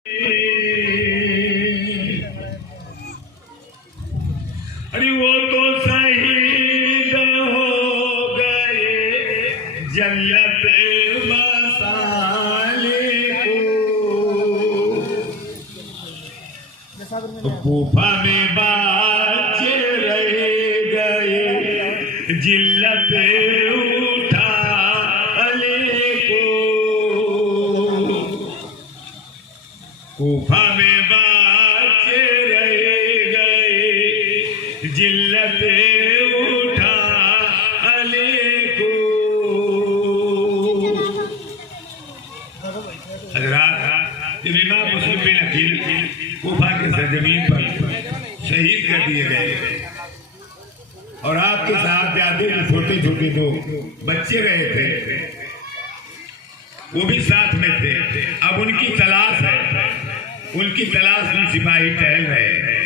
अरे वो तो शहीद हो गए जन्नत मसाले को, कूफा में बाचे रह गए जिल्लत उठाले को, कूफा में बाचे रह गए जिल्लत उठाले को। हज़रात इमाम मुस्लिम बिन अकील कूफा के सरजमीन पर शहीद कर दिए गए और आपके साथ जाते छोटे छोटे दो बच्चे गए थे, वो भी साथ में थे। अब उनकी तलाश है, उनकी तलाश में सिपाही टहल रहे हैं।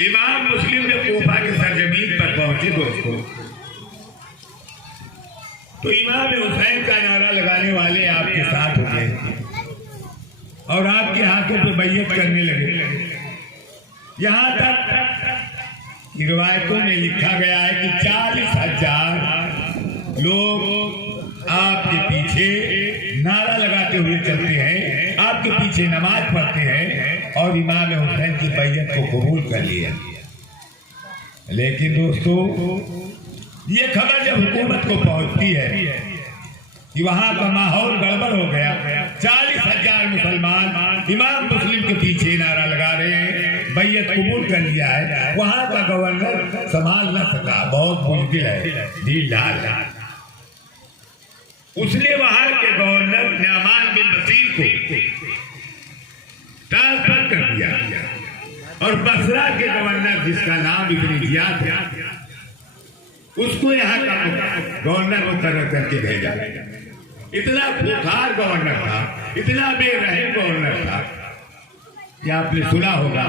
इमाम मुस्लिम जब कूफा के सरजमीन पर पहुंचे दोस्तों, तो इमाम हुसैन का नारा लगाने वाले आपके साथ हो गए और आपके हाथों पे बैयत करने लगे। यहां तक रिवायतों में लिखा गया है कि 40,000 लोग आपके पीछे नारा लगाते हुए चलते हैं, आपके पीछे नमाज पढ़ते हैं और इमाम हुसैन की बैयत को कबूल कर लिया। लेकिन दोस्तों, ये खबर जब हुकूमत को पहुंचती है कि वहां का माहौल गड़बड़ हो गया, 40,000 मुसलमान इमाम मुस्लिम के पीछे नारा लगा रहे हैं, बैयत कबूल कर लिया है, वहां का गवर्नर संभाल न सका, बहुत मुश्किल है, ढील ढाल। उसने वहां के गवर्नर नुमान बिन बशीर को ट्रांसफर कर दिया और बसरा के गवर्नर जिसका नाम इब्न जियाद है उसको यहाँ का गवर्नर मुकर्रर करके भेजा। इतना खूंखार गवर्नर था, इतना बेरहम गवर्नर था कि आपने सुना होगा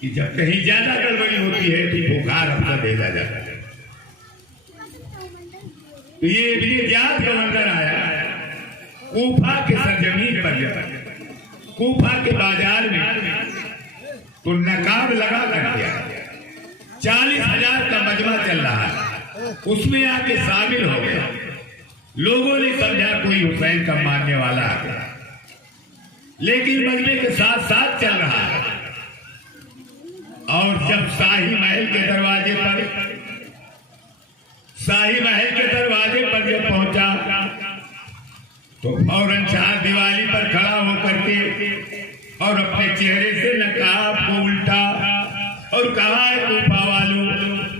कि जब कहीं ज्यादा गड़बड़ी होती है तो खूंखार अफसर भेजा जाता है। तो ये इब्न जियाद गवर्नर आया कूफा के सरजमीन पर, कूफा के बाजार में तो नकाब लगा कर दिया। 40,000 का मजमा चल रहा है, उसमें आके शामिल हो गया। लोगों ने समझा कोई हुसैन का मानने वाला आ गया, लेकिन मजमे के साथ साथ चल रहा है। और जब शाही महल के दरवाजे पर जब पहुंचा तो फौरन चार दीवारी पर खड़ा होकर के और अपने चेहरे से नकाब को उल्टा और कहा है कूफा वालों,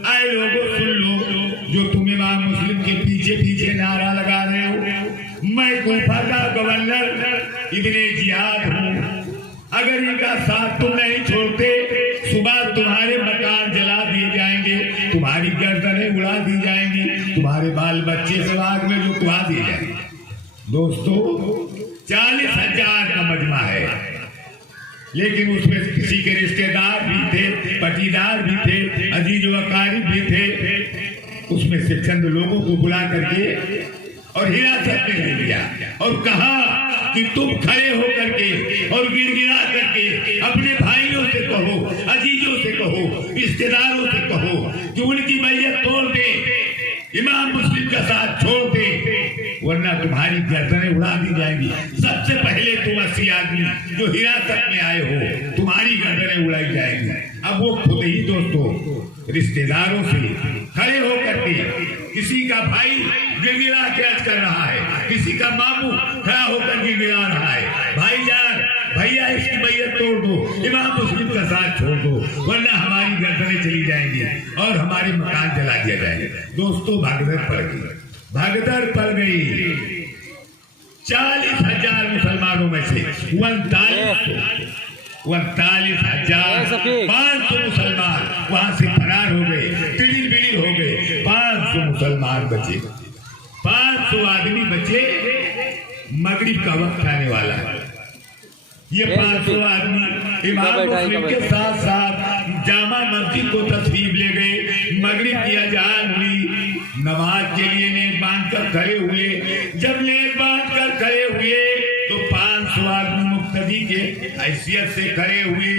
आए लोगों सुन लो, जो तुम इमाम मुस्लिम के पीछे पीछे नारा लगा रहे हो, मैं कूफा का गवर्नर इब्न जियाद हूँ। अगर इनका साथ तुम नहीं छोड़ते, सुबह तुम्हारे मकान जला दिए जाएंगे, तुम्हारी गर्दनें उड़ा दी जाएंगी, तुम्हारे बाल बच्चे सब आग में लुकवा दिए जाएंगे। दोस्तों, 40,000 का मजमा है, लेकिन उसमें किसी के रिश्तेदार भी थे, पटीदार भी थे, अजीज व अकारिब भी थे। उसमें से चंद लोगों को बुला करके और हिरासत में ले लिया और कहा कि तुम खड़े होकर के और गिड़गिड़ा करके अपने भाइयों से कहो, अजीजों से कहो, रिश्तेदारों से कहो कि उनकी बैयत तोड़ दे, इमाम मुस्लिम का साथ छोड़ दे, वरना तुम्हारी गर्दनें उड़ा दी जाएंगी। सबसे पहले तुम 80 आदमी जो हिरासत में आए हो, तुम्हारी गर्दनें उड़ाई जाएंगी। अब वो खुद ही दोस्तों रिश्तेदारों से खड़े होकर के, किसी का भाई गिड़गिड़ा के अर्ज कर रहा है, किसी का मामू खड़ा होकर गिड़गिड़ा रहा है, भाईजान भैया इसकी बैयत तोड़ दो, इमाम मुस्लिम का साथ छोड़ दो, वरना हमारी गर्दनें चली जाएंगी और हमारे मकान जला दिया जाएगा। दोस्तों, भगदड़ पड़ गई। 40,000 मुसलमानों में से 49,500 मुसलमान वहां से फरार हो गए, तिड़िल बिड़िल हो गए। 500 मुसलमान बचे, 500 आदमी बचे। मगरिब का वक्त आने वाला है। ये 500 आदमी इमाम मुस्लिम के साथ साथ जामा मस्जिद को तशरीफ ले गए। मगरिब की अजान हुई, नमाज के लिए नेक बांध कर खड़े हुए। जब नेक बांध कर खड़े हुए तो 500 आदमी के हैसियत से खड़े हुए,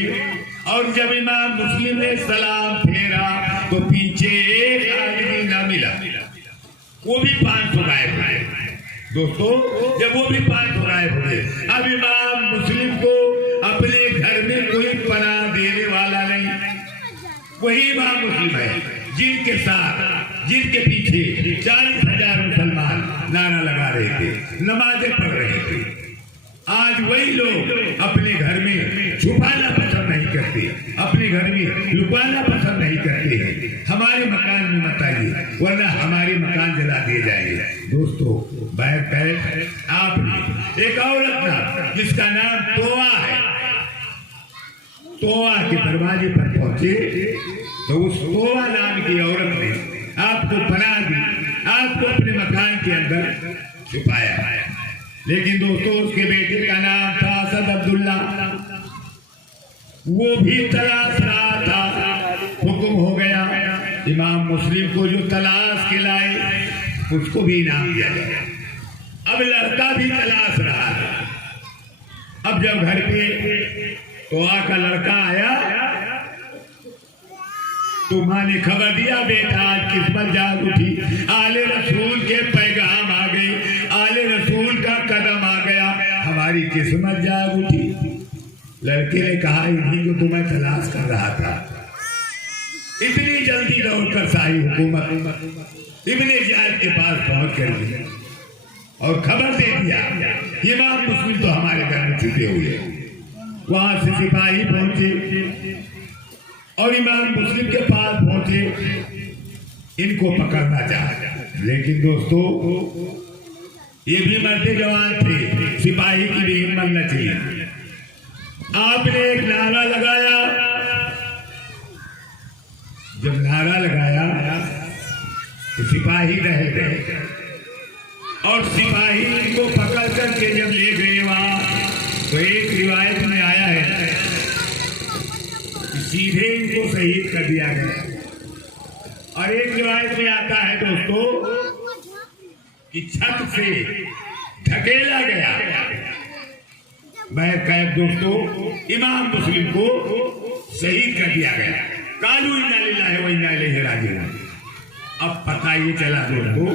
और जब इमाम मुस्लिम ने सलाम फेरा तो पीछे एक आदमी न मिला, वो भी 500 गायब हुए। दोस्तों, जब वो भी 500 गायब हुए, अब इमाम मुस्लिम को अपने घर में कोई पनाह देने वाला नहीं। वही इमाम मुस्लिम है जिनके साथ, जिनके पीछे 40,000 मुसलमान नारा लगा रहे थे, नमाजें पढ़ रहे थे। आज वही लोग अपने घर में छुपाना पसंद नहीं करते, अपने घर में लुकाना पसंद नहीं करते हैं। हमारे मकान में मत आइए, वरना हमारे मकान जला दिए जाएंगे। दोस्तों, बैठ आपने एक औरत ना जिसका नाम तोआ है, तोआ के दरवाजे पर पहुंचे तो उस तोआ नाम की औरत ने आपको पनाह दी, आपको अपने मकान के अंदर छुपाया। लेकिन दोस्तों, उसके बेटे का नाम था असद अब्दुल्ला, वो भी तलाश रहा था। हुक्म हो गया इमाम मुस्लिम को जो तलाश के लाए उसको भी इनाम दिया गया। अब लड़का भी तलाश रहा है। अब जब घर पे तोआ का लड़का आया तो माँ ने खबर दिया, बेटा आज किस्मत जाग उठी, आले रसूल के पैगाम आ गए, आले रसूल का कदम आ गया, हमारी किस्मत जाग उठी। लड़के ने कहा, इन्हीं को तुम्हें तलाश कर रहा था। इतनी जल्दी दौड़कर शाही हुकूमत इब्ने ज़ियाद के पास पहुंच कर और खबर दे दिया, इमाम मुस्लिम तो हमारे घर में छुपे हुए। वहां से सिपाही पहुंचे और इमाम मुस्लिम के पास पहुंचे, इनको पकड़ना चाहा। लेकिन दोस्तों, ये भी मरते जवान थे, सिपाही की भी हिम्मत न चाहिए। आपने एक नारा लगाया, जब नारा लगाया तो सिपाही रह गए और सिपाही इनको पकड़ करके जब ले गए वहां, तो एक रिवायत में आया है सीधे इनको शहीद कर दिया गया। और एक रिवायत में आता है दोस्तों कि छत से ढकेला गया। कैद दोस्तों, इमाम मुस्लिम को शहीद कर दिया गया। कालू इन्ना लिल्लाहि व इन्ना इलैहि राजिऊन। अब पता ये चला दोस्तों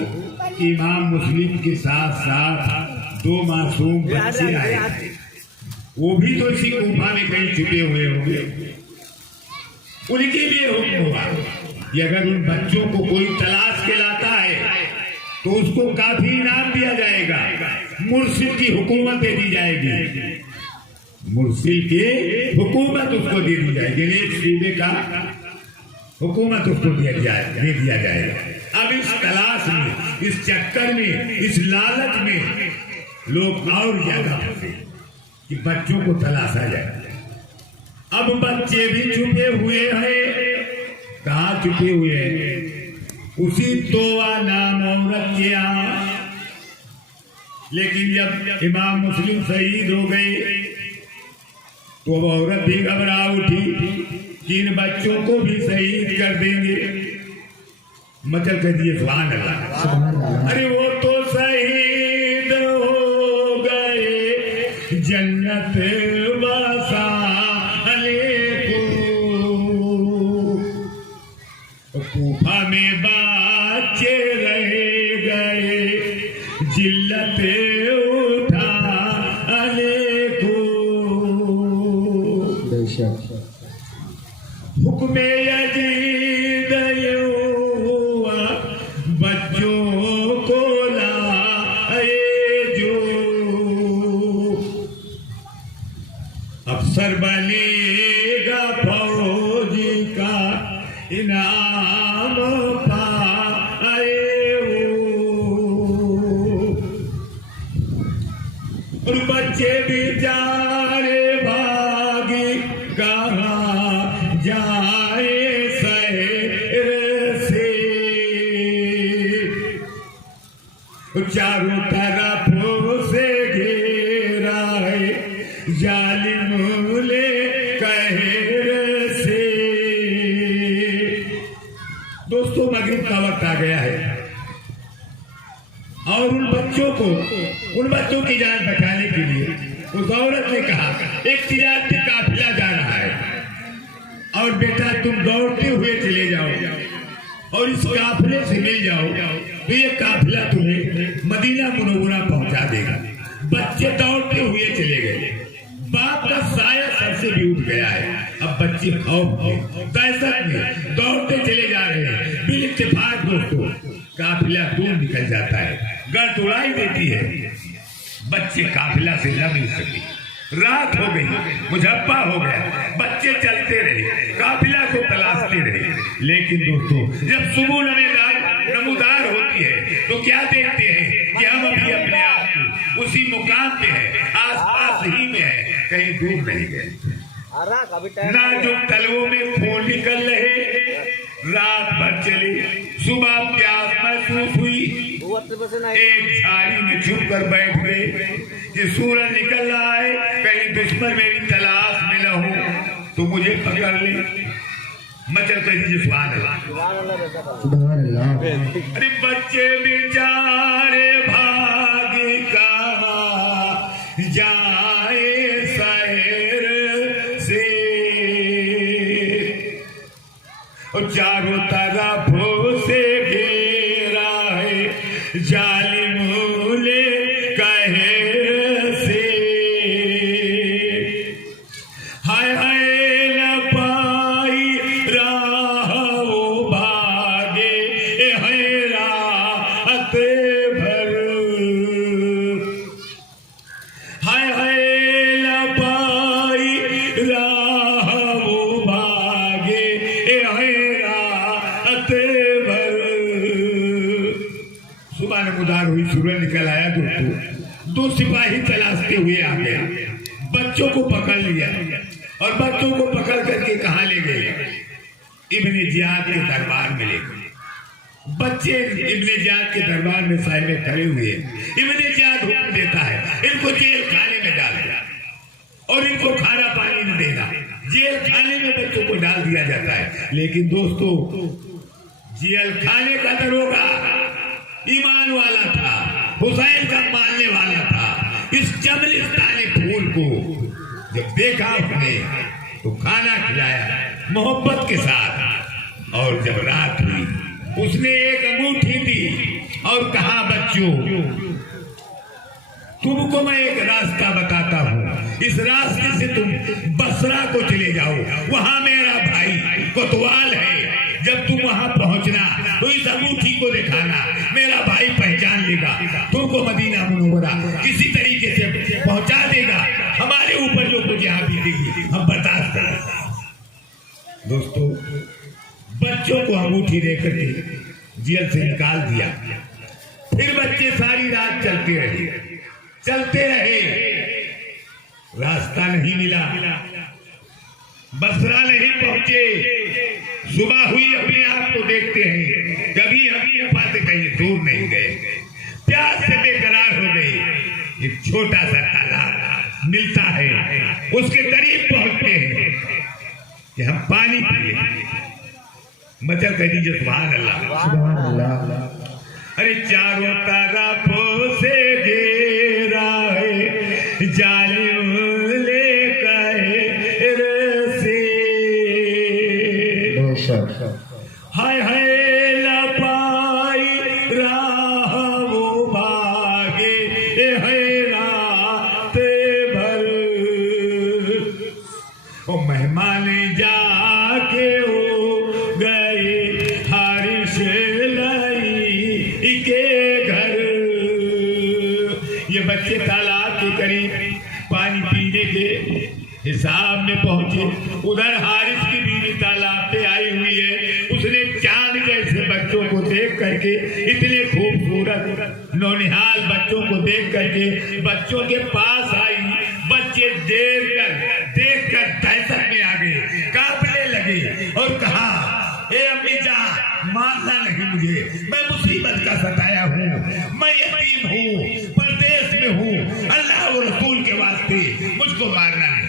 कि इमाम मुस्लिम के साथ साथ 2 मासूम बच्चे आए, वो भी तो इसी गुफा में कहीं छुपे हुए होंगे। उनके लिए हुक्म हुआ कि अगर उन बच्चों को कोई तलाश के लाता है तो उसको काफी इनाम दिया जाएगा, मुर्शिद की हुकूमत दे दी जाएगी, मुर्शिद की हुकूमत उसको दे दी जाएगी, एक सूबे का हुकूमत उसको दे दिया जाएगा। अब इस तलाश में, इस चक्कर में, इस लालच में लोग और ज्यादा फंसे कि बच्चों को तलाशा जाए। अब बच्चे भी छुपे हुए हैं। कहाँ छुपे हुए हैं? उसी तोआ नाम औरत के यहाँ। लेकिन जब इमाम मुस्लिम शहीद हो गए तो अब औरत भी घबरा उठी कि इन बच्चों को भी शहीद कर देंगे। मचल कर दिए सुभान अल्लाह। अरे वो तो शहीद हो गए, जन्नत बसा कूफा में बच्चे रह गए, जिल्लत उठा को। हुक्म यजीद हुआ, बच्चों को लाए जो, अफसर बनेगा फौजी का इनाम पाए और बच्चे बेचारे भागे कहाँ जाए शहर से। चारों तरफ से घेरा है जालिम ले कहर से। दोस्तों, मगरिब का वक्त आ गया है और उन बच्चों की जान बचाने के लिए उस औरत ने कहा एक तिजारती काफिला जा रहा है और बेटा तुम दौड़ते हुए चले जाओ और इस काफिले से मिल जाओ तो ये काफिला तुम्हें मदीना मुनव्वरा पहुंचा देगा। बच्चे दौड़ते हुए चले गए। बाप का साया सर से भी उठ गया है। अब बच्चे खौफ में दहशत में दौड़ते चले जा रहे हैं। बिल इत्तेफाक दोस्तों काफिला दूर निकल जाता है, गर्द उड़ाई देती है। बच्चे काफिला से न मिल सके। रात हो गई, मुझब्बा हो गया। बच्चे चलते रहे, काफिला को तलाशते रहे। लेकिन दोस्तों जब सुबह नमूदार होती है तो क्या देखते हैं कि हम अभी अपने आप को उसी मुकाम पे है, आसपास ही में है, कहीं दूर नहीं गए। नाजुक तलवों में फूल निकल रहे। रात भर चली, सुबह प्यास महसूस हुई। एक झाड़ी में छुप कर बैठ गए कि सूरज निकल रहा है, कहीं दुश्मन मेरी तलाश में न हो तो मुझे पकड़ ले। मचल कहीं सुभान अल्लाह। अरे बच्चे बेचारे भागे कहाँ जाए शहर से, और चारों तरफों से घेरा है जालिम ले कहर से। हाय हाय न पाई राह वो भागे है रात भर। हाय हाय न पाई राह वो भागे है रात भर। सुबह नमूदार हुई, सूरज निकल आया। दोस्तों दो सिपाही तलाशते हुए आ गए, बच्चों को पकड़ लिया और बच्चों को पकड़ करके कहाँ ले गए? इब्ने जियाद के दरबार में ले गए। बच्चे इब्ने जियाद के दरबार में साहिब खड़े हुए। इब्ने जियाद हुक्म देता है इनको जेल खाने में डाल दिया और इनको खाना पानी नहीं देना। जेल खाने में बच्चों को डाल दिया जाता है। लेकिन दोस्तों जेल खाने का दरोगा ईमान वाला था, हुसैन का मानने वाला था। इस चमलिस्तानी फूल को जब देखा उसने तो खाना खिलाया मोहब्बत के साथ। और जब रात हुई उसने एक अंगूठी दी और कहा बच्चों तुमको मैं एक रास्ता बताता हूँ, इस रास्ते से तुम बसरा को चले जाओ, वहां मेरा भाई कोतवाल है। जब तुम वहां पहुंचना तो इस अंगूठी को दिखाना, मेरा भाई पहचान लेगा, तुमको मदीना मुनव्वरा किसी तरीके से पहुंचा देगा। हमारे ऊपर जो कुछ यहाँ बीतेगी हम बर्दाश्त करें। दोस्तों बच्चों को अंगूठी देकर के जेल से निकाल दिया। फिर बच्चे सारी रात चलते रहे, रास्ता नहीं मिला, बसरा नहीं पहुंचे। सुबह हुई, अपने आप को देखते हैं कभी अपनी बातें कहीं दूर नहीं गए। प्यास से बेकरार हो गए। एक छोटा सा तालाब मिलता है, उसके करीब पहुंचते हैं कि हम पानी पिए। मचल कह दीजिए सुभान अल्लाह। अरे चारों तरफों से घेरा है जालिम ले कहर से। हाय हाय न पाई राह वो भागे है रात भर। ओ मेहमान जाके हो गए हारिश लाई के घर। ये बच्चे तालाब के करीब पानी पीने के हिसाब में पहुंचे। उधर हारिस की बीवी तालाब पे आई हुई है। उसने चांद जैसे बच्चों को देख करके, इतने खूबसूरत नौनिहाल बच्चों को देख करके बच्चों के पास आई। बच्चे देख कर दहशत में आ गए, कांपने लगे और कहा ए अम्मी जान मारना नहीं मुझे, मैं मुसीबत का सताया हूँ, मैं यतीम हूँ, परदेश में हूँ, अल्लाह और रसूल के वास्ते मुझको मारना नहीं।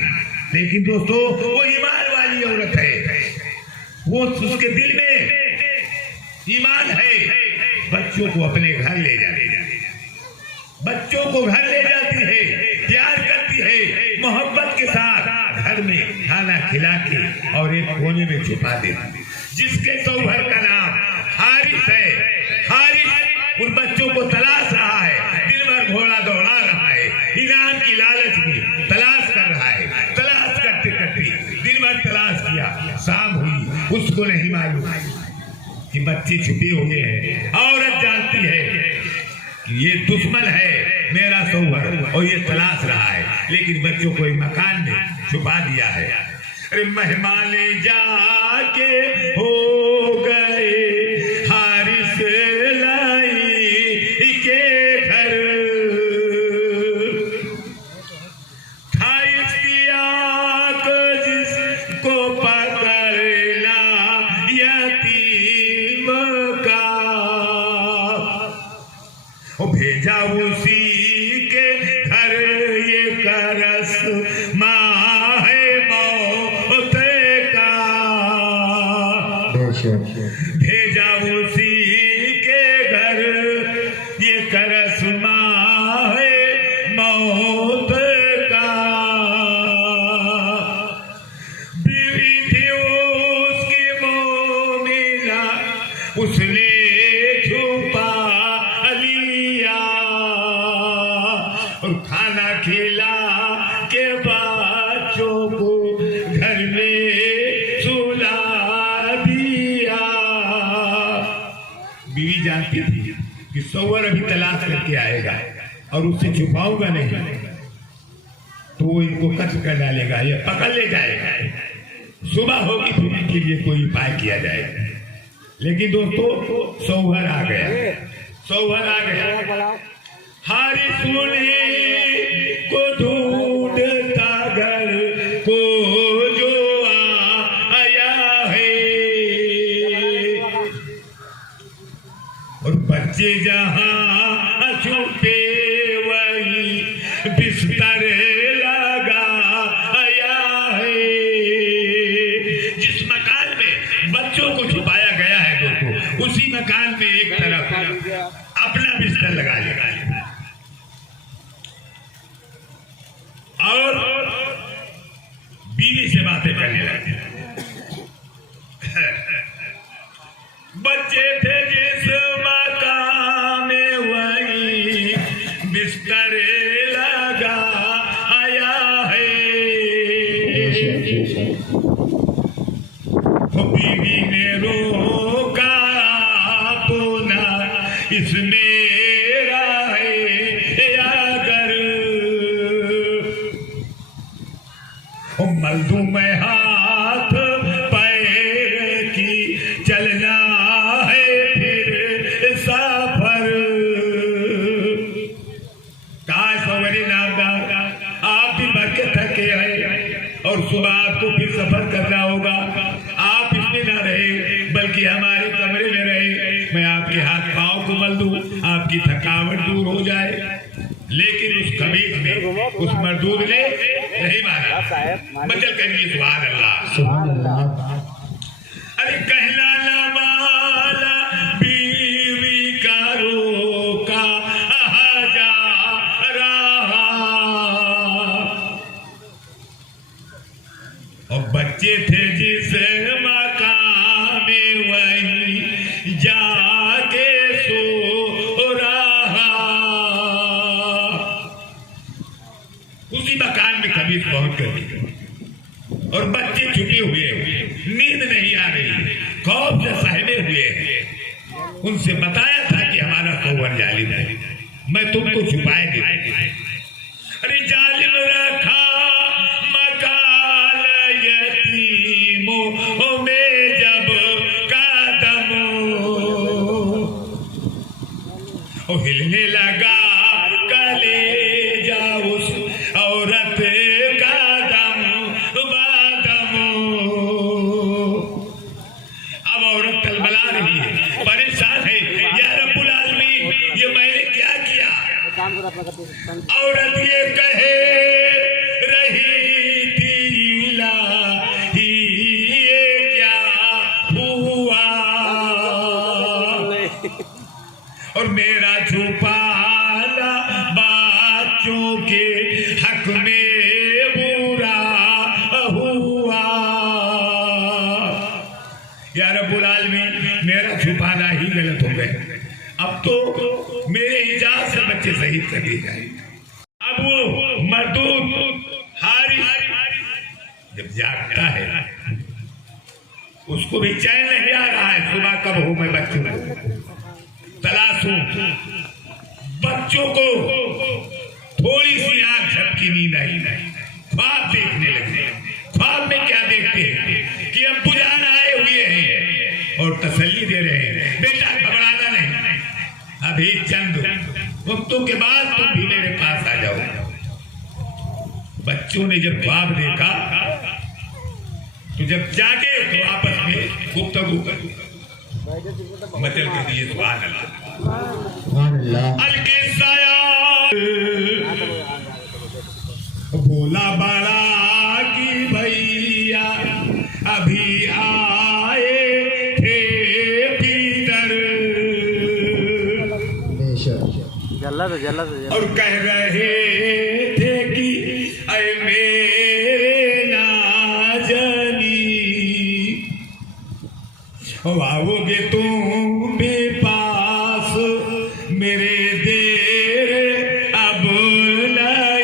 लेकिन दोस्तों वो ईमान वाली औरत है, वो उसके दिल में ईमान है। बच्चों को अपने घर ले जाती है, बच्चों को घर ले जाती है, प्यार करती है। मोहब्बत के साथ घर में खाना खिला के और एक कोने में छुपा देती, जिसके सौहर का नाम हारिस है। हारिस उन बच्चों को तलाश रहा है, दिन भर घोड़ा दौड़ा रहा है, इनाम की लालच में तलाश कर रहा है। तलाश करते करते दिन भर तलाश किया, शाम हुई, उसको नहीं मालूम कि बच्चे छुपे हुए हैं। औरत जानती है कि ये दुश्मन है मेरा सौहर और ये तलाश रहा है, लेकिन बच्चों को एक मकान में छुपा दिया है। अरे मेहमान जाके हो गए हारिस लाई के घर, था इश्तियाक जिसको पकड़ना यतीम का, भेजा उसी के घर ये करस माँ है मौत का, भेजा उसी के घर ये करस माँ है मौत का। बीवी थी उसकी मोमिना, उसने छुपा लिया और खाना खिला के बच्चों को घर में सुला दिया। बीवी जानती थी कि सौवर अभी तलाश करके आएगा और उससे छुपाऊंगा नहीं तो वो इनको कत्ल कर डालेगा या पकड़ ले जाएगा। सुबह होगी फिर इनके लिए कोई उपाय किया जाएगा। लेकिन दोस्तों सौहर आ गया, सौहर आ गया। हारिस को ढूंढता घर को जो आया है, और बच्चे जहां छुपे वही बिस्तर लगा आया है। जिस मकान में बच्चों को छुपाया गया है दोस्तों, उसी मकान में एक तरफ अपना बिस्तर लगा लिया और बीवी से बातें करने लगे। बच्चे थे जिस मकान में वही बिस्तर लगा आया है। बीवी ने रोका तो ना इसमें मजदू में हाथ पैर की चलना है फिर सफर। काश सौवरी नामदार आप भी भर के थके हैं और सुबह आपको फिर सफर करना होगा। आप इसमें ना रहे बल्कि हमारे कमरे में रहे, मैं आपके हाथ पांव को मल दूं, आपकी थकावट दूर हो जाए। लेकिन उस कमीज में उस मजदूर ने नहीं माना। बचल करिए सुभान अल्लाह, सुभान अल्लाह। अरे कहलाना वाला बीवी का रोका जा रहा, और बच्चे थे जिस मकान में वही जाके उसी मकान में कमीज पहुंच गई और बच्चे छुपे हुए, नींद नहीं आ रही, खौफ से सहमे हुए हैं। उनसे बताया था कि हमारा सौवर जालिम है, मैं तुमको छुपाएंगे। अरे जालिम रखा मकान यतीमों में जब कदम, ओ हिलने लगा कलेजा उस औरत का दम बादम। अब औरत तलबला रही है, परेशान है, या रब्बुल आलमीन ये मैंने क्या किया। औरत ये कहे छुपाना ही गलत हो गए। अब तो मेरे इजाज़त से बच्चे शहीद कर दिए जाए। अब वो मरदूद हारिस जब जागता है उसको भी चैन नहीं आ रहा है, सुबह कब हो मैं बच्चों को तलाशूं। बच्चों को थोड़ी सी आंख झपकी नींद आई, ख्वाब देखने लगे। ख्वाब में क्या देखते हैं कि अब्बू जान आए हुए हैं और तसल्ली दे रहे हैं, बेटा घबराना नहीं, अभी चंद वक्तों के बाद तुम भी मेरे पास आ जाओ। बच्चों ने जब ख्वाब देखा तो जब जागे तो आपस में गुफ्तगू कर मतलब के दिए सुभान अल्लाह। अलके साया बोला बड़ा कि भैया अभी आए थे भीतर और कह रहे थे कि अरे मेरे नाजनी आओगे तुम भी पास मेरे देर अब नहीं।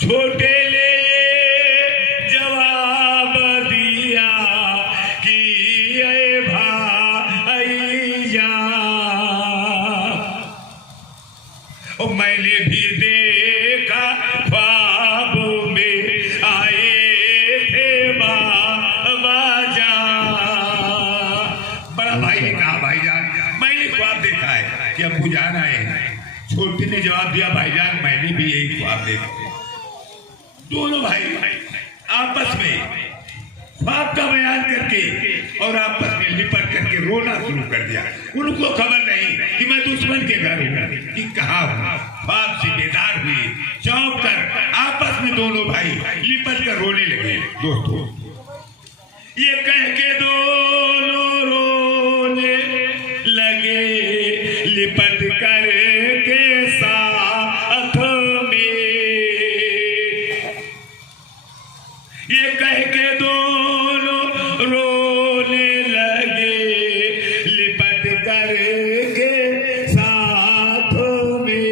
छोटे ले जवाब दिया कि ये भाई जा और मैंने भी देखा ख्वाब में आए थे बाबा जा। बड़ा भाई ने कहा भाईजान मैंने ख्वाब देखा है कि अब्बू जान आए हैं। छोटे ने जवाब दिया भाईजान मैंने भी यही ख्वाब देखा। दोनों भाई आपस में ख्वाब का बयान करके और आपस में लिपट करके रोना शुरू कर दिया। उनको खबर नहीं कि मैं दुश्मन के घर हूँ कि कहा हूँ। ख्वाब से बेदार हुए, चौंक कर आपस में दोनों भाई लिपट कर रोने लगे। दोस्तों ये कह के दोनों रोने लगे लिपट कर के साथ में। ये कह के दोनों रोने लगे लिपट कर के साथ में।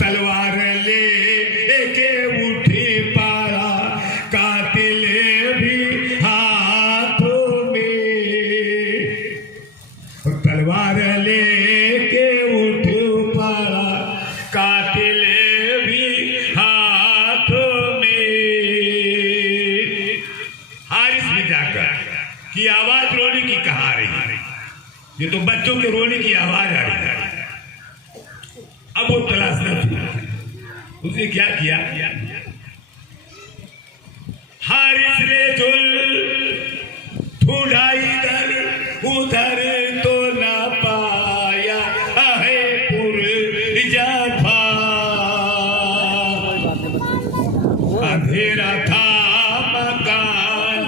तलवार ले के उठी पारा कातिल भी हाथ में। तलवार ले के उठी पारा कातिल भी हाथ में। हारिस भी जाकर की आवाज रोने की कहा रही, ये तो बच्चों के रोने की आवाज आ रही है। अब वो तलाश न थी, उसने क्या किया हारिस ने झुल ढूंढा इधर उधर तो ना पाया है पुरजफा। अंधेरा था मकान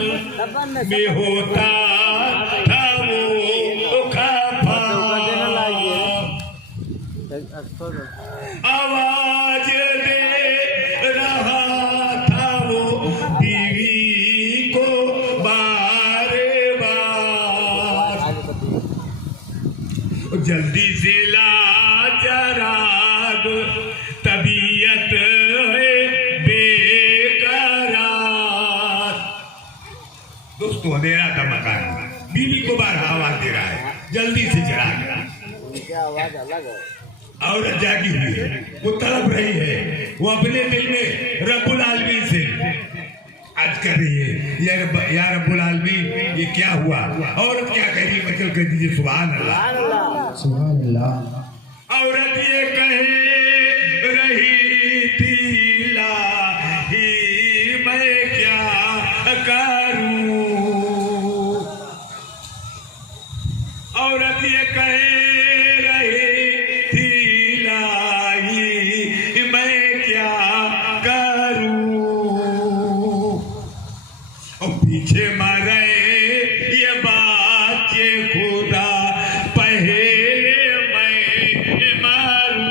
में होता था वो खफा। आवाज दे रहा था वो बीवी को बार बार। जल्दी से ला चराग तबीयत है बेकरार। दोस्तों अंधेरा था मकान, बीवी को बार आवाज दे रहा है जल्दी से चरा। क्या आवाज अलग है। औरत जागी हुई है, वो तड़प रही है, वो अपने दिल में रब्बुल आलमीन से अर्ज कर रही है या रब्बुल आलमीन ये क्या हुआ। औरत क्या कह रही है, मतलब कह दीजिए सुभान अल्लाह सुभान अल्लाह। औरत ये कह रही थी लाही मैं क्या करूं। औरत ये कह पीछे मारे ये बात खुदा पहले मैं मारूं।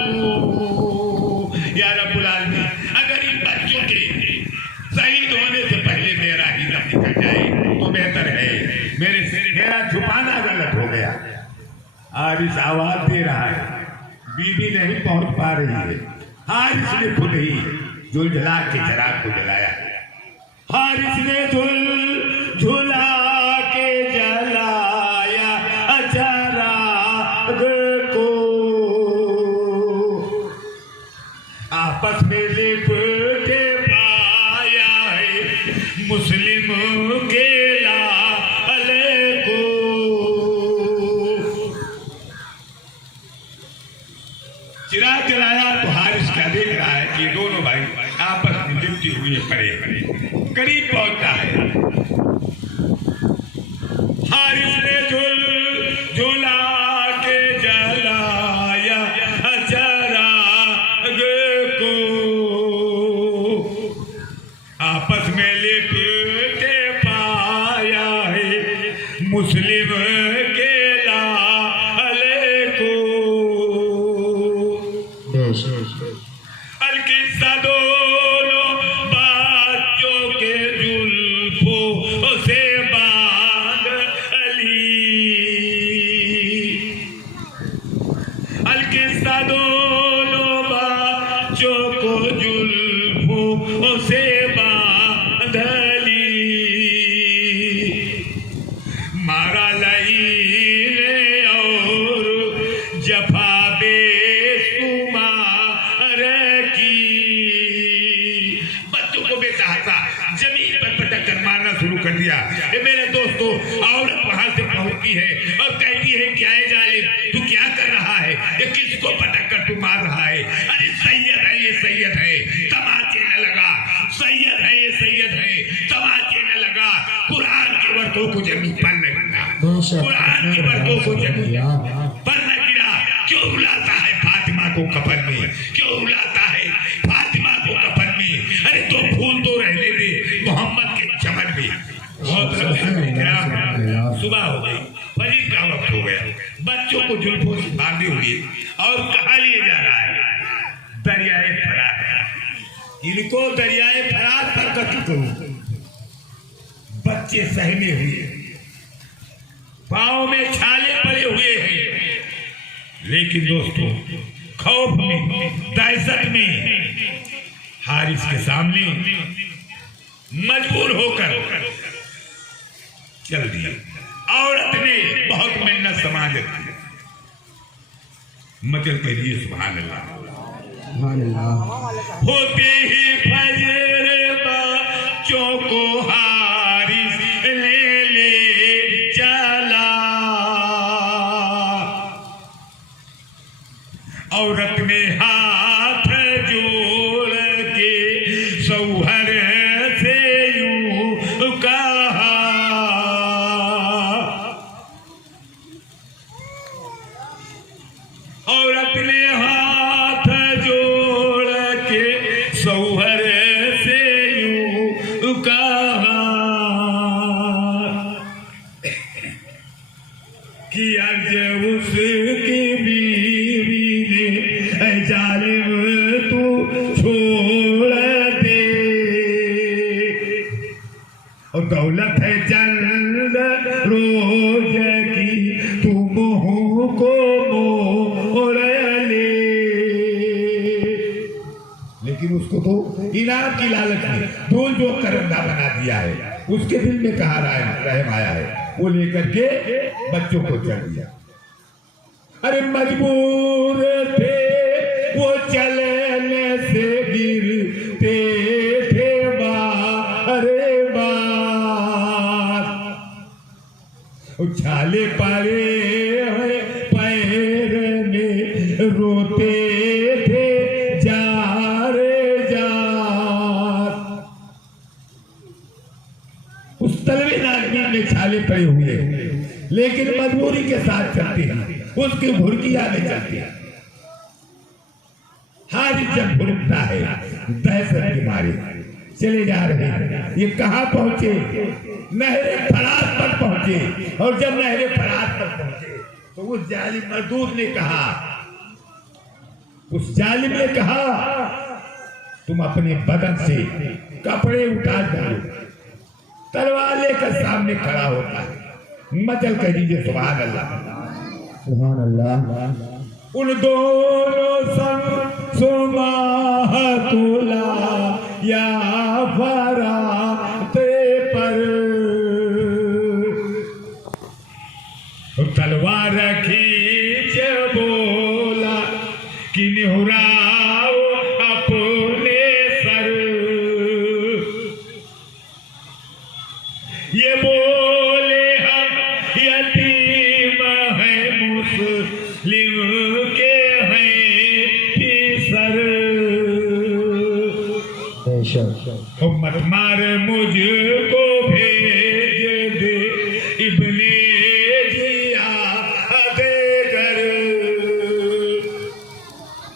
हारिस आवाज दे रहा है, बीवी नहीं पहुंच पा रही है। हारिस ने खुद ही झुलझुला के चिराग को जलाया। हारिस ने झुलझुला के जलाया चिराग को, आपस में लिपटे पाया है मुस्लिम के लाले को। चिराग जलाया तो हारिस क्या देख रहा है कि दोनों भाई आपस में लिपटे हुए पड़े करीब पहुंचता है। हारिस ने झुलझुला के जलाया चिराग को, आपस में लिपटे पाया है मुस्लिम के लाले को। अलकिस्सा दोनों बच्चों के जुल्फों से बांध ली। अलकिस्सा दोनों बच्चों को जुल्फों से बांध ली। मारा लईले और जफा बेशुमार की। बच्चों को बेसहारा जमीन पर पटक कर मारना शुरू कर दिया। ये मेरे दोस्तों, औरत वहां से पहुंचती है और कहती है क्या है जालिम, तू क्या कर रहा है, ये किसको पटक कर तू मार रहा है? अरे सैयद है, ये सैयद है, तमाचे न लगा। सैयद है, ये सैयद है, तमाचे न लगा। कुरान के वर्दों को जमीन पर न गिरा, कुरान के वर्दों को जमीन पर न गिरा। क्यों रुलाता है फातिमा को कफन में, क्यों रुलाता है फातिमा को कफन में? अरे तो फूल तो रहने दे मोहम्मद के चमन में। सुबह हो गई, फजीर का वक्त हो गया, बच्चों को जुल्फों से बांधे हुए और कहाँ लिए जा रहा है? दरियाए फरात। इनको दरियाए फरात पर कत्ल करो। बच्चे सहमे हुए, पाँव में छाले पड़े हुए हैं, लेकिन दोस्तों खौफ में, दहशत में हारिस के सामने मजबूर होकर चल दिए। औरत ने बहुत मेहनत समाज मचल कह दिए सुभान अल्लाह। होते ही फजर बच्चों को हारिस ले चला। औरत ने हाथ जोड़ के सौहर से यूं कहा, औरत ने हाथ जोड़ के सौहर से यूं कहा कि अर्ज उसकी बीवी ने जालिम तू छोड़ दे, और दौलत है चंद रोज की तू मोह को मोड़ ले। लेकिन उसको तो इनाम की लालच में धूल जो करंदा बना दिया है, उसके दिल में कहा रहम आया है, वो लेकर के बच्चों को चल दिया। अरे मजबूर थे वो चलने से गिरते थे बारे बार, उछाले पड़े हैं पैर में रोते थे जारे जार। उस तलवे नागनी में छाले पड़े हुए, लेकिन मजबूरी के साथ चलते हैं, उसकी भुड़किया में चलते हैं। हारिस जब भुड़कता है दहशत के मारे चले जा रहे हैं। ये कहाँ पहुंचे? नहरे फरात पर पहुंचे। और जब नहरे फरात पर पहुंचे तो उस जालिम मजदूर ने कहा, उस जालिम ने कहा, तुम अपने बदन से कपड़े उतार दो। तलवार लेकर सामने खड़ा होता है, मचल कह दीजिए सुभान अल्लाह। सुभान अल्लाह। उन दोनों संग सुमाहतुला या फराते पर तलवार खींच बोला कि निहुराओ अपने सर। ये बोले हम यतीम हैं मुस्लिम के हैं सर। बेशक मत मार मुझको भेज दे इब्ने जियाद कर।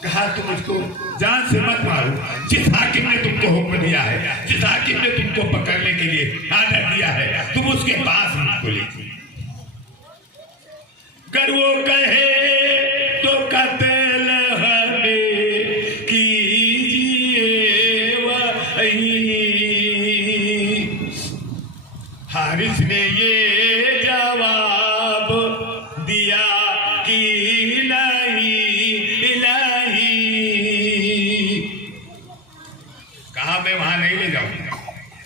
कहा तुम मुझको जान से मत मारो। जिस हाकिम ने तुमको हुक्म दिया है, जिस हाकिम ने तुमको पकड़ने के लिए आर्डर दिया है, तुम उसके पास मुझको ले। कर वो कहे तो कत्ल हमें कीजिए वही। हारिस ने ये जवाब दिया कि इलाही। कहा मैं वहां नहीं ले जाऊंगा।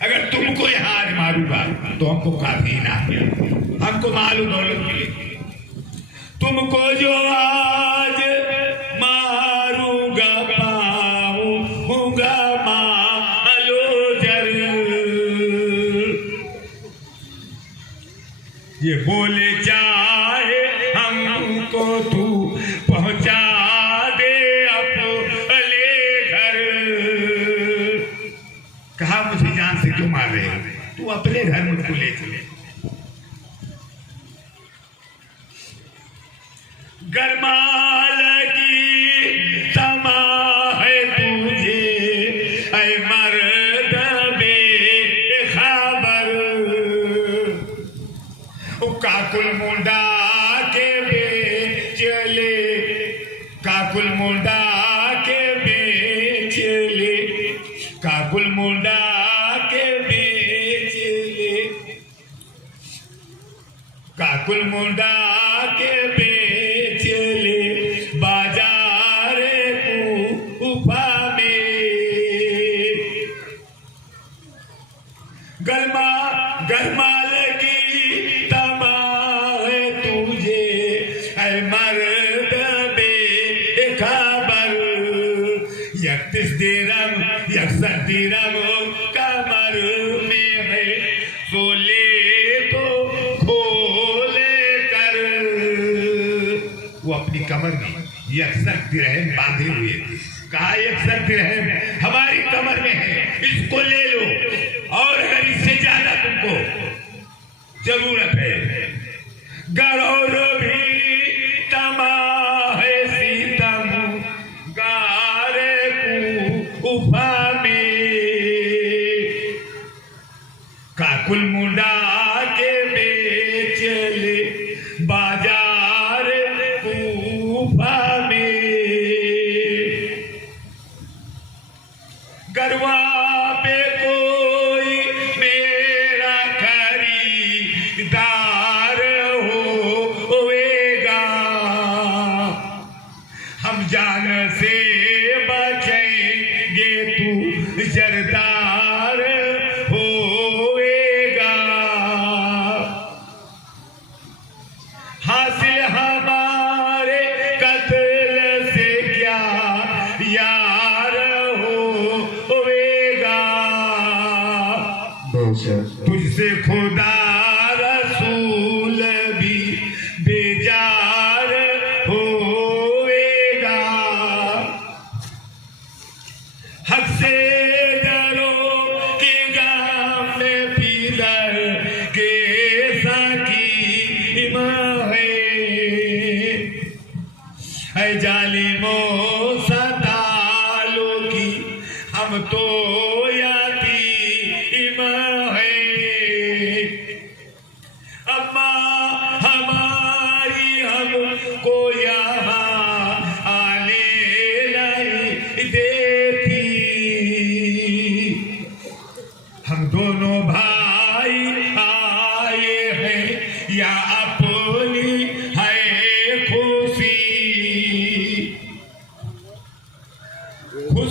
अगर तुमको यहाँ आज मारूंगा तो हमको काफी ना है, हमको मालूम दौलत मिलेगी। तुमको जो आज मारूंगा पाऊंगा मालो जर। ये बोले चाहे हमको तू पहुंचा दे अपने घर। कहा मुझे जान से क्यों मार रहे हो, तू अपने घर मुझको ले चले। गरमाल की तमा है तुझे ऐ मर्द बेखबर। काकुल मुंडा के बेचले, काकुल मुंडा के बेचले, काकुल मुंडा के बेचले, काकुल मुंडा के बाजार कुफा में। गरमाल की तमा है तुझे ऐ मर्द बेखबर। 31 दिरहम 61 दिरहम कमर में है, सोले तो खोल कर। वो अपनी कमर में 61 दिरहम बांधे हुए थे। कहा 61 दिरहम हमारी कमर में है, इसको ले लो, और अगर इससे ज्यादा तुमको जरूरत है। गरौर भी तमा है सीतम गारे कुफा में। काकुल मुंडा के बेचले बाजार कुफा में। गरवा पे कोई मेरा खरीदार होएगा, हम जान से बचेंगे तू जरदार होएगा। हासिल हमारे कत्ल से क्या यार होएगा। तुझसे खुदा रसूल भी बेजार होएगा। हक से डरो के गाम में पीदर के सकीम है। जालिमो सतालो की हम तो यतीम है। अम्मा हमारी हमको यहाँ आने नहीं देती। हम दोनों भाई आए हैं या अपनी है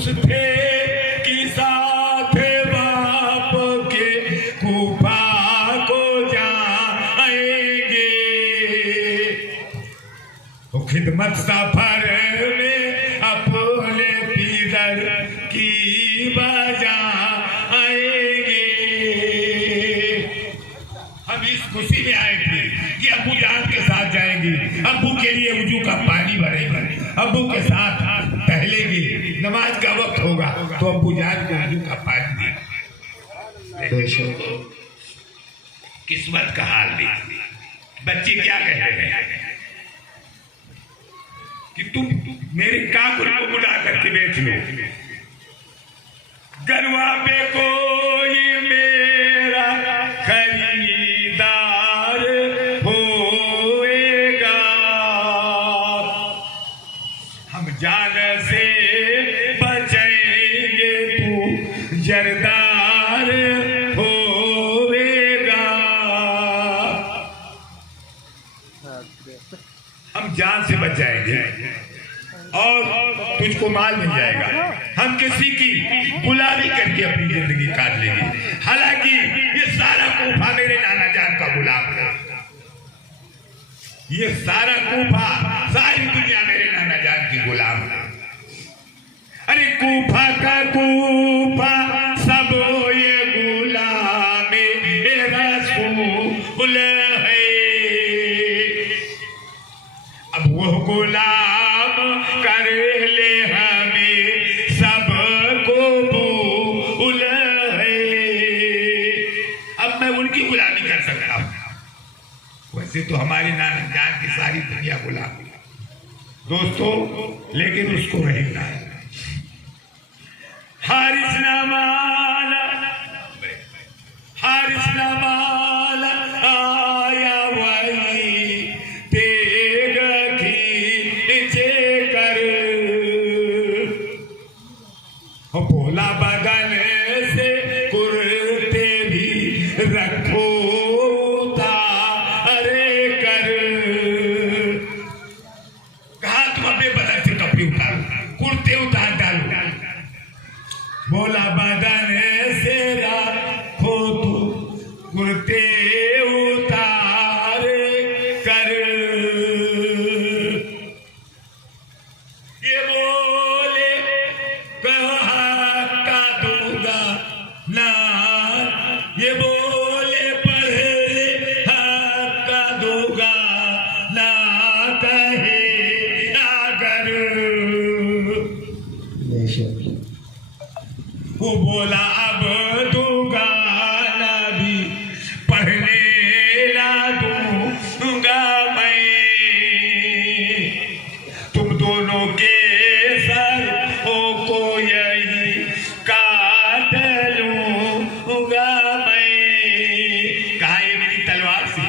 खुश थे कि साथ बाप के कूफा को जाएंगे। तो खिदमत सफर में अपने पीदर की बजाएंगे। हम इस खुशी में आए थे कि अब्बू जान के साथ जाएंगे, अब्बू के लिए वजू का पानी भरेंगे, अब्बू के साथ टहलेंगे, नमाज का वक्त होगा तो अब्बू जान को वजू का पानी देंगे। बेशक किस्मत का हाल देखिए, बच्चे क्या कह रहे हैं कि तुम मेरे काकुल को बुला करके बेच लो, गरवा पे कोई मेरा खरीदार होएगा। हम जान से बचेंगे, तू जरदार होएगा। हम जान से बच जाएंगे और तुझको माल मिल जाएगा। हम किसी की गुलामी करके अपनी जिंदगी काट लेंगे। हालांकि ये सारा कूफा मेरे नाना जान का गुलाम था, ये सारा कूफा, सारी दुनिया मेरे नाना जान की गुलाम था। अरे कूफा का कूफा सब ये गुलाम रसूल है। अब वो गुलाम कर ले हमें सबको भूल है। अब मैं उनकी गुलामी कर सकता हूं, वैसे तो हमारे नाना जान की सारी दुनिया गुलाम है दोस्तों, लेकिन उसको रहना है। हारिस नमाला, हारिस नमाला आया वही तेग खींचे कर, बोला बदन से कुर्ते भी रखो अरे कर। कहा तुम अपने बदन से कपड़े उतारो, कुर्ते उतार डालो। बोला बदन से रखो तू कुर्ते उतार कर। ये बोले कहा का दूंगा ना, ये बोले पढ़े का दूंगा ना, कहे अगर। बेशक वो बोला अब दूंगा ना भी, पढ़ने ला दूंगा मैं। तुम दोनों के सरों को यही काट लूंगा मैं। कहा ये मेरी तलवार से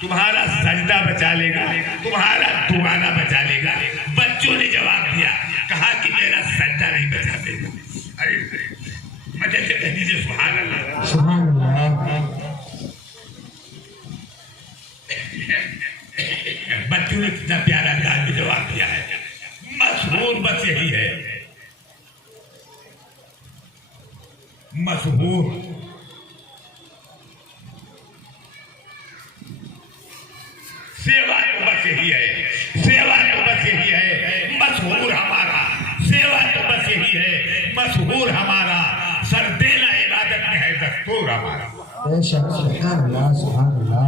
तुम्हारा सजदा बचा लेगा, तुम्हारा दुआना बचा लेगा। बच्चों ने जवाब दिया, कहा कि मेरा सजदा नहीं बचा देगा। अरे मदद से कह दीजिए सुभान अल्लाह। सुभान अल्लाह। बच्चों ने कितना प्यारा अंदाज में जवाब दिया है। मशहूर बस यही है, मशहूर सेवा तो बस यही है, सेवा तो बस यही है, मशहूर हमारा सेवा तो बस यही है, मशहूर हमारा सर देना इबादत में है, दस्तूर हमारा। बेशक सुभान अल्लाह, सुभान अल्लाह।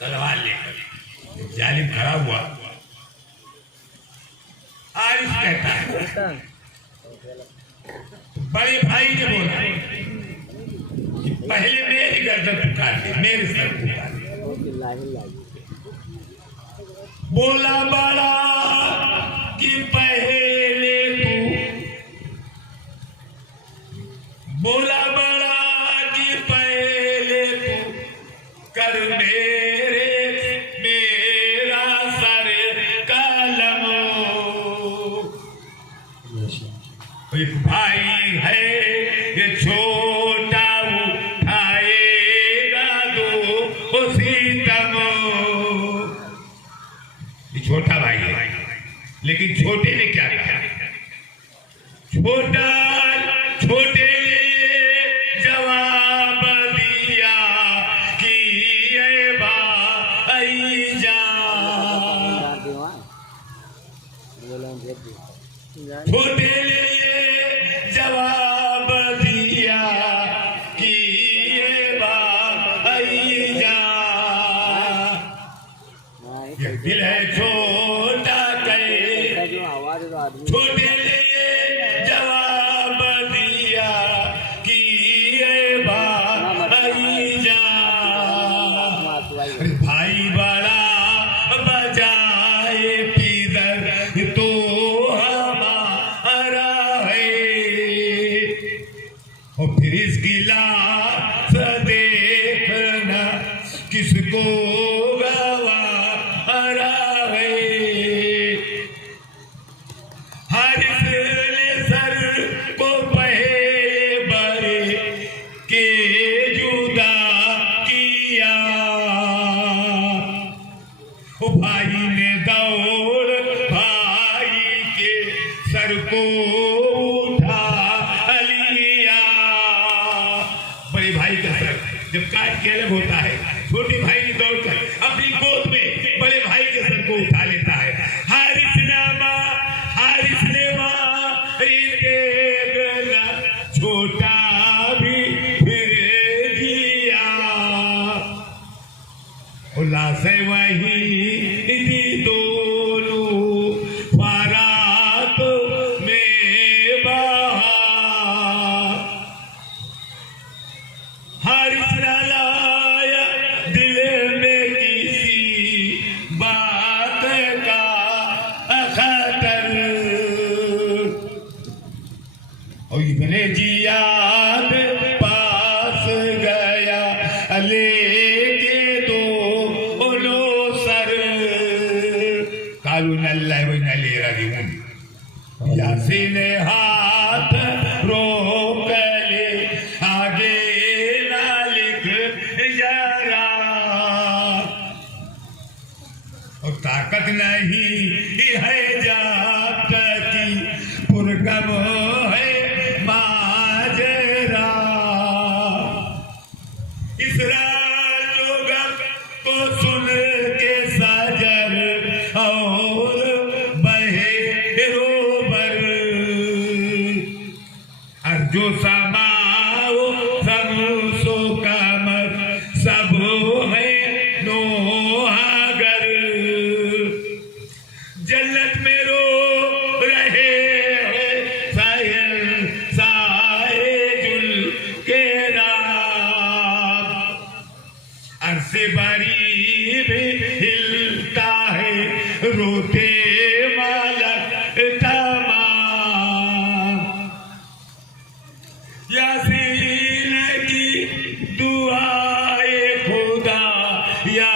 तलवार लेकर जालिम खड़ा हुआ। आरिफ कहता है, बड़े भाई ने बोला कि पहले मेरी गर्दन पुकार दे, मेरे सर पुकार दे। बोला बड़ा कि पहले तू, बोला बड़ा कि पहले तू कर मेरा सर कलम। एक भाई है ये छोटा उठाएगा दो सीतम। छोटा भाई है, लेकिन छोटे ने क्या कहा? छोटा छोटे जवाब दिया कि ये भाई जान, छोटे जवाब दिया कि ये भाई जान, ये दिल है छोटा कहे छोटे जवाब दिया कि ये भाई जान, भाई बड़ा बजाए किधर तो हमारा है, और फिर इस गिलास देखना किसको गवारा है, हर सर को पहले बड़े के जुदा किया, ओ भाई ने दौड़ भाई के सर को उठा लिया, बड़े भाई का सर जब काट के अलग होता है, छोटे भाई दौड़कर अपनी गोद में बड़े भाई के सर को उठा लेता है। हारिस ने मारी देखना छोटा भी फिर जिया, उल्लास है वही थी दोनों बारात में बहा, हारिस न लाया दिल में किसी बात का खतर, और इतने जियाद पास गया लेके दोनों सर, कालू नल्ला वही न ले रही यासीन हाथ रोक ले आगे ना लिख जरा, और ताकत नहीं है जात की पुरगम है माजरा, इस रात जो गम को सुन के सजर और बहे रोबर, और जो समाओ सब सो कमर सब है नोहागर, जन्नत में रो रहे साहिल साहिल के राम, अरसे बरी भी हिलता है रोते मालक तमाम, यासीन की दुआए खुदा या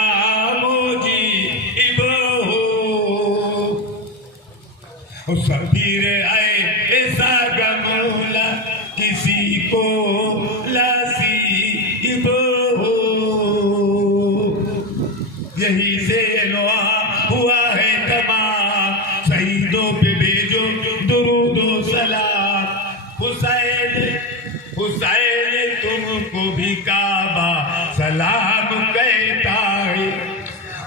मुजीब हो, सबीर आए ऐसा गमला किसी को नसीब हो, यही से लोहा हुआ है तमाम शहीदों पे भेजो दुरूदो सलाम, हुसैन तुमको भी काबा सलाम कहता है,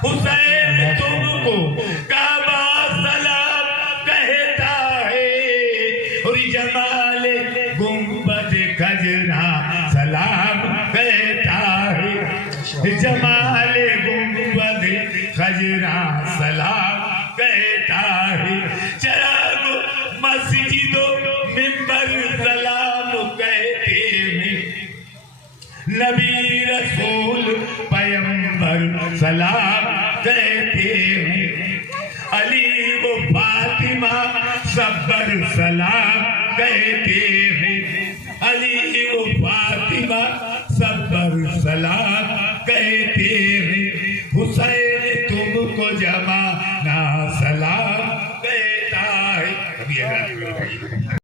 हुसैन तुमको काबा सलाम कहता है, और जमाल गुंबद खजना सलाम कहता है, जमाल गुंबद खजना सलाम कहता है, चराग मस्जिदों मिंबर सलाम कहते हैं, नबी रसूल पैगंबर सलाम कहते हैं, अली व फातिमा सब्बर सलाम कहते हैं, अली व फातिमा सब्बर सलाम कहते हैं, हुसैन तुमको जमाना सलाम कहता है।